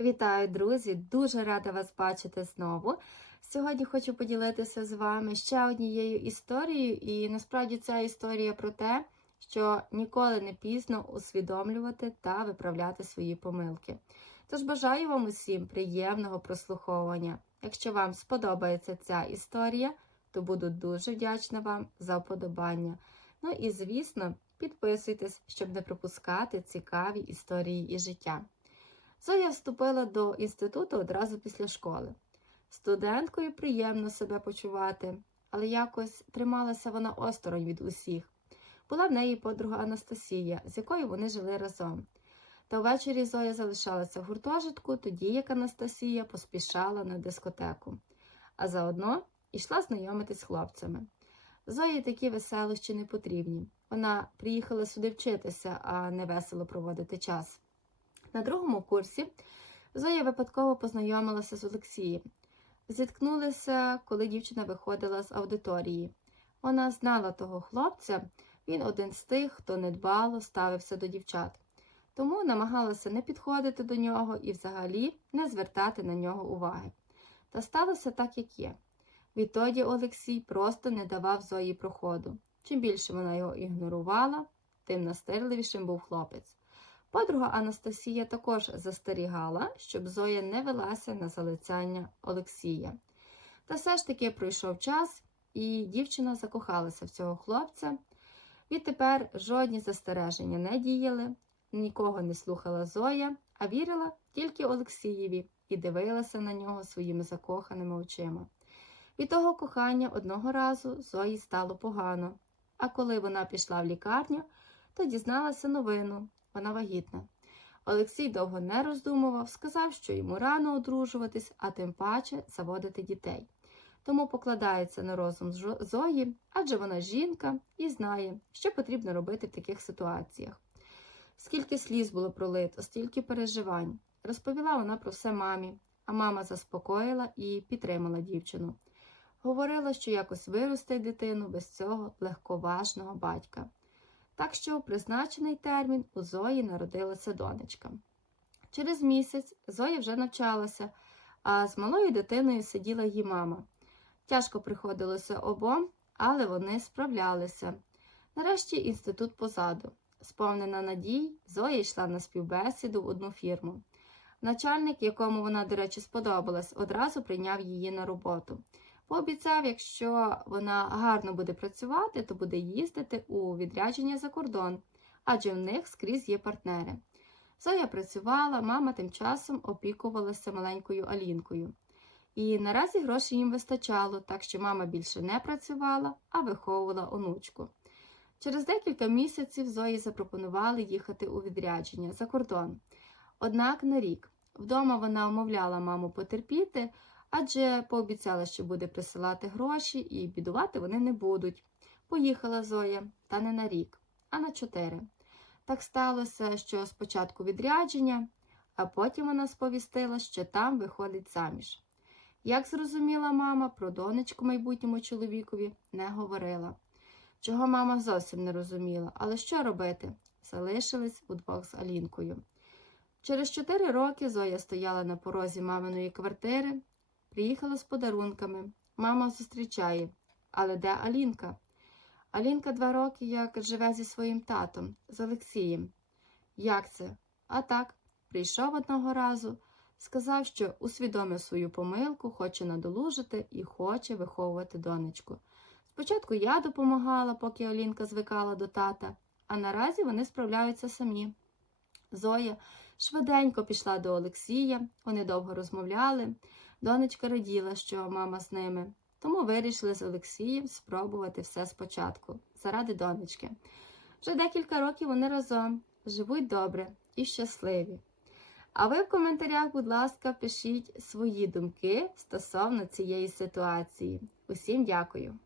Вітаю, друзі! Дуже рада вас бачити знову. Сьогодні хочу поділитися з вами ще однією історією, і насправді ця історія про те, що ніколи не пізно усвідомлювати та виправляти свої помилки. Тож бажаю вам усім приємного прослуховування. Якщо вам сподобається ця історія, то буду дуже вдячна вам за вподобання. Ну і звісно, підписуйтесь, щоб не пропускати цікаві історії і життя. Зоя вступила до інституту одразу після школи. Студенткою приємно себе почувати, але якось трималася вона осторонь від усіх. Була в неї подруга Анастасія, з якою вони жили разом. Та ввечері Зоя залишалася в гуртожитку, тоді як Анастасія поспішала на дискотеку, а заодно йшла знайомитись з хлопцями. Зої такі веселощі не потрібні. Вона приїхала сюди вчитися, а не весело проводити час. На другому курсі Зоя випадково познайомилася з Олексієм. Зіткнулися, коли дівчина виходила з аудиторії. Вона знала того хлопця, він один з тих, хто недбало ставився до дівчат, тому намагалася не підходити до нього і взагалі не звертати на нього уваги. Та сталося так, як є. Відтоді Олексій просто не давав Зої проходу. Чим більше вона його ігнорувала, тим настирливішим був хлопець. Подруга Анастасія також застерігала, щоб Зоя не велася на залицяння Олексія. Та все ж таки пройшов час, і дівчина закохалася в цього хлопця. Відтепер жодні застереження не діяли, нікого не слухала Зоя, а вірила тільки Олексієві і дивилася на нього своїми закоханими очима. Від того кохання одного разу Зої стало погано, а коли вона пішла в лікарню, то дізналася новину вона вагітна. Олексій довго не роздумував, сказав, що йому рано одружуватись, а тим паче заводити дітей. Тому покладається на розум Зої, адже вона жінка і знає, що потрібно робити в таких ситуаціях. Скільки сліз було пролито, стільки переживань. Розповіла вона про все мамі, а мама заспокоїла і підтримала дівчину. Говорила, що якось виросте дитину без цього легковажного батька. Так що у призначений термін у Зої народилася донечка. Через місяць Зоя вже навчалася, а з малою дитиною сиділа її мама. Тяжко приходилося обом, але вони справлялися. Нарешті інститут позаду. Сповнена надій, Зоя йшла на співбесіду в одну фірму. Начальник, якому вона, до речі, сподобалась, одразу прийняв її на роботу. Пообіцяв, якщо вона гарно буде працювати, то буде їздити у відрядження за кордон, адже в них скрізь є партнери. Зоя працювала, мама тим часом опікувалася маленькою Алінкою. І наразі грошей їм вистачало, так що мама більше не працювала, а виховувала онучку. Через декілька місяців Зої запропонували їхати у відрядження за кордон. Однак на рік. Вдома вона умовляла маму потерпіти адже пообіцяла, що буде присилати гроші, і бідувати вони не будуть. Поїхала Зоя, та не на рік, а на чотири. Так сталося, що спочатку відрядження, а потім вона сповістила, що там виходить заміж. Як зрозуміла мама, про донечку майбутньому чоловікові не говорила. Чого мама зовсім не розуміла, але що робити? Залишились удвох з Алінкою. Через чотири роки Зоя стояла на порозі маминої квартири Приїхала з подарунками. Мама зустрічає. Але де Алінка? Алінка два роки як живе зі своїм татом, з Олексієм. Як це? А так, прийшов одного разу, сказав, що усвідомив свою помилку, хоче надолужити і хоче виховувати донечку. Спочатку я допомагала, поки Алінка звикала до тата, а наразі вони справляються самі. Зоя швиденько пішла до Олексія, вони довго розмовляли. Донечка раділа, що мама з ними, тому вирішили з Олексієм спробувати все спочатку, заради донечки. Вже декілька років вони разом живуть добре і щасливі. А ви в коментарях, будь ласка, пишіть свої думки стосовно цієї ситуації. Усім дякую!